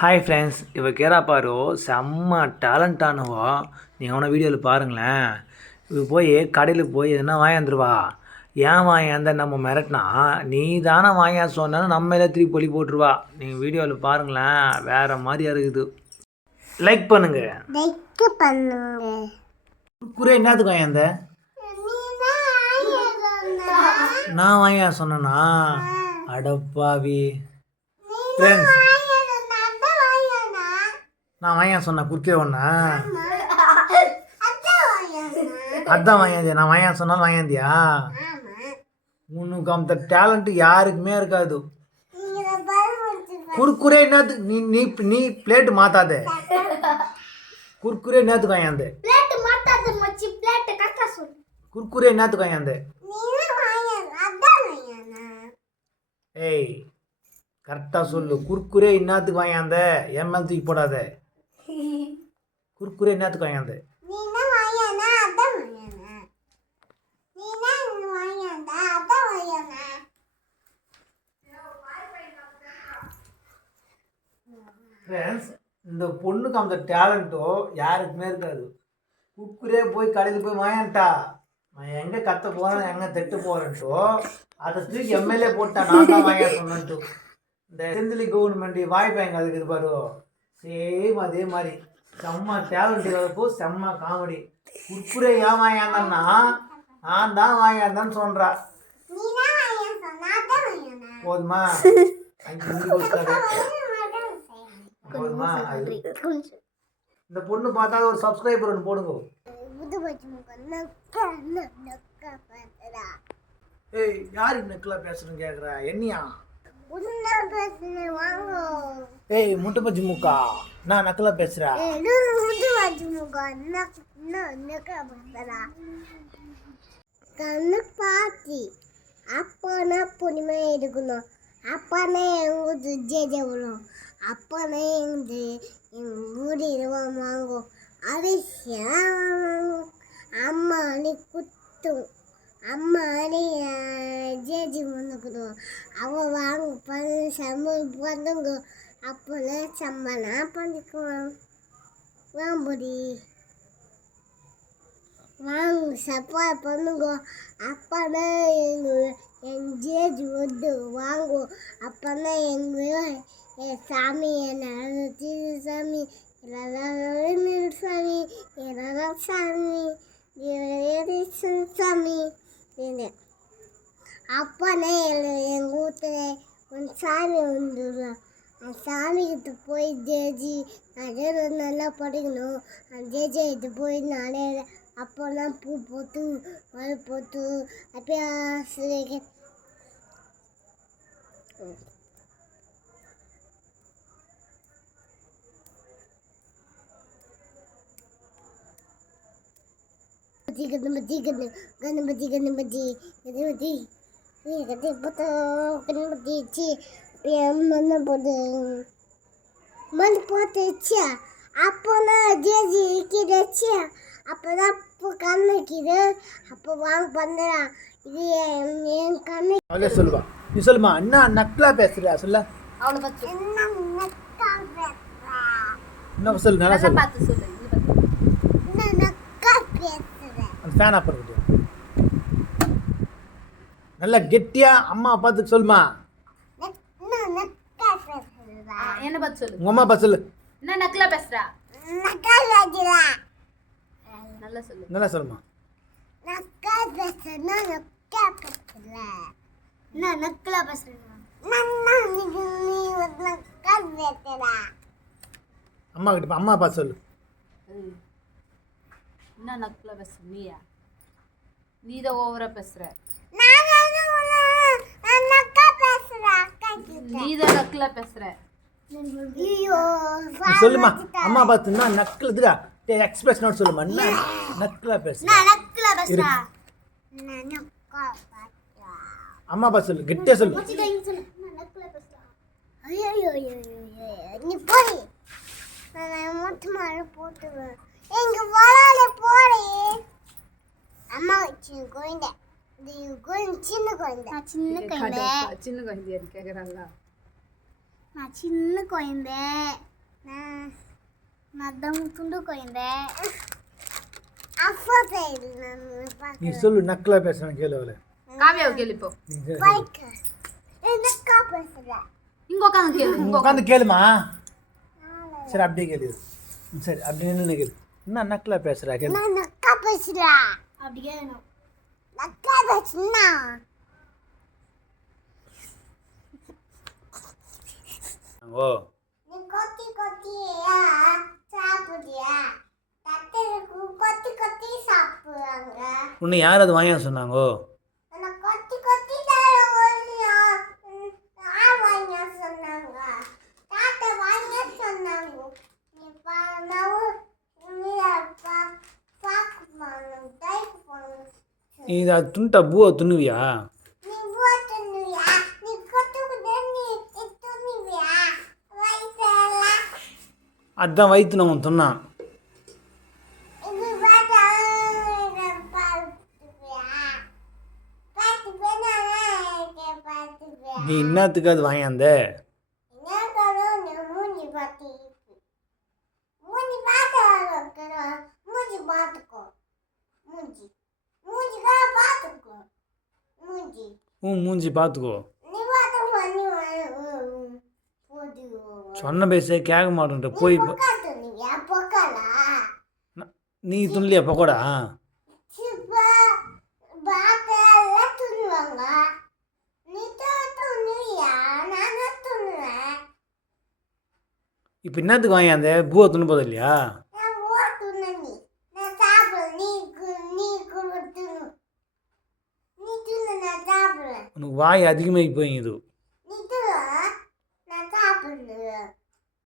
Hi friends, இவ கேரா பாரு செம்ம டேலண்டானவோ. நீங்கள் அவனை வீடியோவில் பாருங்களேன். இவ போய் கடையில் போய் எதுனா வாங்கியாந்துருவா. ஏன் வாங்கியாந்த நம்ம மிரட்டினா நீ தானே வாங்கியா சொன்னாலும் நம்ம மேலே திருப்பி பொலி போட்டுருவா. நீங்கள் வீடியோவில் பாருங்களேன், வேறு மாதிரியா இருக்குது. லைக் பண்ணுங்க. குரே என்னத்துக்கு வாங்கியாந்த? நான் வாங்கியா சொன்னேன்னா? அடப்பாவி ஃப்ரெண்ட்ஸ், நான் வாங்கியா சொன்னேன் குறுக்கே ஒன்றா? அதான் வாங்கியாந்தியா? நான் வாங்கியா சொன்னாலும் வாங்கியாந்தியா? உனக்கு அந்த டேலண்ட் யாருக்குமே இருக்காது. குறுக்குறே என்னத்துக்கு நீ நீ நீ பிளேட்டு மாத்தாத. குறுக்குறே என்னத்துக்கு வாங்கியாந்த? குறுக்குறே என்னத்துக்கு வாங்கியாந்த? ஏய் கரெக்டாக சொல்லு. குறுக்குறே என்னத்துக்கு வாங்கியாந்த? என் மேலே தூக்கி போடாத. குறுக்குறே என்னத்துக்கு வாங்கியாந்த? ஃப்ரெண்ட்ஸ், இந்த பொண்ணுக்கு அந்த டேலண்ட்டோ யாருக்குமே இருக்காது. குறுக்குறே போய் கடையில் போய் வாங்கிட்டா, நான் எங்கே கற்ற போகிறேன் எங்கே திட்டு போகிறேன்ட்டோ அதை தூக்கி எம்எல்ஏ போட்டேன். நான் தான் வாங்கியா சொன்னேன்ட்டு. இந்த செந்திலி கவர்மெண்ட் வாய்ப்பாங்க அதுக்கு இது பாரு, சேம் அதே மாதிரி செம்ம டேலண்ட் இருக்கிறப்போ செம்ம காமெடி. குறுக்குறே ஏன் வாங்கியாந்தன்னா நான் தான் வாங்கியாந்தேன்னு சொல்கிறா. போதுமா? போதுமா? இந்த பொண்ணு பார்த்தா ஒரு சப்ஸ்கிரைபர் ஒன்று போடுங்க. ஏய் யாரு நெக்கில் பேசுறேன்னு கேட்குறா? என்னையா? ஏய் முட்டை பஜ்ஜி முக்கா, நான் நக்கலா பேசுறேன். கண்ணு பாத்தி அப்பனா பொறுமை எடுக்கணும். அப்பனே எங்க ஜெஜவளும் அப்பனே எங்க ஊடி வாங்கும். அரிசியம் அம்மா அணி குத்தும். அம்மா அணி ஜேஜி முன்னுக்குதும். அவள் வாங்க பண்ணு சம்பளம் பண்ணுங்க. அப்போனா சம்மனா பண்ணிக்குவான். வாம்படி வாங்க சப்பா பண்ணுங்க. அப்பனா என் ஜேஜி வந்து வாங்கும். அப்பனா எங்கள் சாமி என்ன சாமி சாமி சாமி சாமி அப்பனே எங்கள் வீட்டில் ஒரு சாமி வந்துடும். அந்த சாமிக்கிட்ட போய் ஜேஜி நிறைய நல்லா படிக்கணும். அந்த ஜேஜி கிட்ட போய் நிறைய அப்போலாம் பூ போட்டு மழை போட்டு அப்படியே ஆசிரியர் கணபதி கணபதி கணபதி கணபதி கணபதி கணபதி போட்டு கணபதி மண்ணை போட்டு மண் போட்டுச்சு. அப்போனா ஜேஜி கிடச்சு. அப்போதான் இப்போ கண்ணுக்குது. அப்போ வாங்க பண்ணுறான். இது என் கண்ணு அவளே சொல்லுவா. நீ சொல்லுமா அண்ணா நக்கலா பேசுறியா? சொல்ல அவளை பார்த்து என்ன சொல்லு, நல்லா சொல்லு. பார்த்து சொல்லு. அந்த ஃபேன் ஆஃப் பண்ணிட்டு நல்லா கெட்டியா அம்மா பார்த்து சொல்லுமா. என்ன பார்த்து சொல்லு. உங்க அம்மா பார்த்து சொல்லு. என்ன நக்கலா பேசுறா? நல்லா சொல்லு. நல்லா சொல்லுமா. நக்கலா பேசுறேன். அம்மா கிட்ட அம்மா பார்த்து சொல்லு. என்ன நக்கலா பேசுற? நீயா? நீ தான் ஓவரா பேசுற. நீ தான் நக்கலா பேசுற. சொல்லுமா அம்மா பார்த்துன்னா நக்கல் இதுடா எக்ஸ்பிரஸ் நோட் சொல்லுமா. என்ன நக்கலா பேசுற? அம்மா பார்த்து சொல்லு, கெட்டியா சொல்லு. நீ போய் மொட்டை மாலை போட்டுவேன். எங்க வரால போறே அம்மா குழந்தை. சின்ன குழந்தை. சின்ன குழந்தை. சின்ன குழந்தையா கேக்குறாங்களா? நான் சின்ன குழந்தை. நான் துண்டு கோயந்தேன் அப்பா சைடு நான் நீ சொல்லு நக்கலா பேசுறேன் கேளு அவளை காவியாவை கேளு இப்போ நீ கேளு. பைக் எனக்கா பேசுறேன் இங்க உட்காந்து கேளு இங்க உட்காந்து கேளுமா சரி அப்படியே கேளு சரி அப்படி நின்று கேளு என்ன நக்கலா பேசுறா கேளு நான் நக்கா பேசுறேன் அப்படியே நக்கா பேசுனா ஓ நீ கொத்தி கொத்தியா சாப்பிடுறியா தட்டருக்கு கொத்தி கொத்தி சாப்பிடுறாங்க உன்னை யார் அது வாங்க சொன்னாங்கோ நான் கொத்தி கொத்தி தருவோம் ஆள் வாங்க சொன்னாங்க தாத்தா வாங்க சொன்னாங்க நீ பாருங்க நீ அப்பா பாக்கு போகணும் டைக்கு போகணும் நீ இதை துண்டா பூவை துண்ணுவியா நீ போட்டுனுவியா நீ கொத்துக்கிட்டு நீ துணிவியா வயசெல்லாம் அதான் வயிற்று நம்ம துண்ணான் இது பார்த்தா பார்த்துப்பியா பார்த்து பார்த்துப்பியா நீ என்னத்துக்கு அது வாங்கியாந்த என்ன கரும் நீ மூஞ்சி பார்த்து மூஞ்சி பார்த்து மூஞ்சி பார்த்துக்கோ மூஞ்சி மூஞ்சிக்காக பார்த்துக்கோ மூஞ்சி உன் மூஞ்சி பார்த்துக்கோ நீ பார்த்து பண்ணி போது சொன்ன பேசே கேட்க மாட்டேன்ற போய் இப்போ பொக்காத்து நீ பொக்கலா நீ துண்ணலையா பக்கோடா சிப்பா பாத்தெல்லாம் துணுவாங்க நீ துணுவியா நான் துணுவேன் இப்போ என்னத்துக்கு வாங்கியாந்த பூவை துண்ணு போதும் இல்லையா நான் ஓட்டுன நீ நான் சாப்பிட நீ கொடுத்துணும் நீ துணு நான் சாப்பிடுவேன் உனக்கு வாய் அதிகமாகி போயிங்குது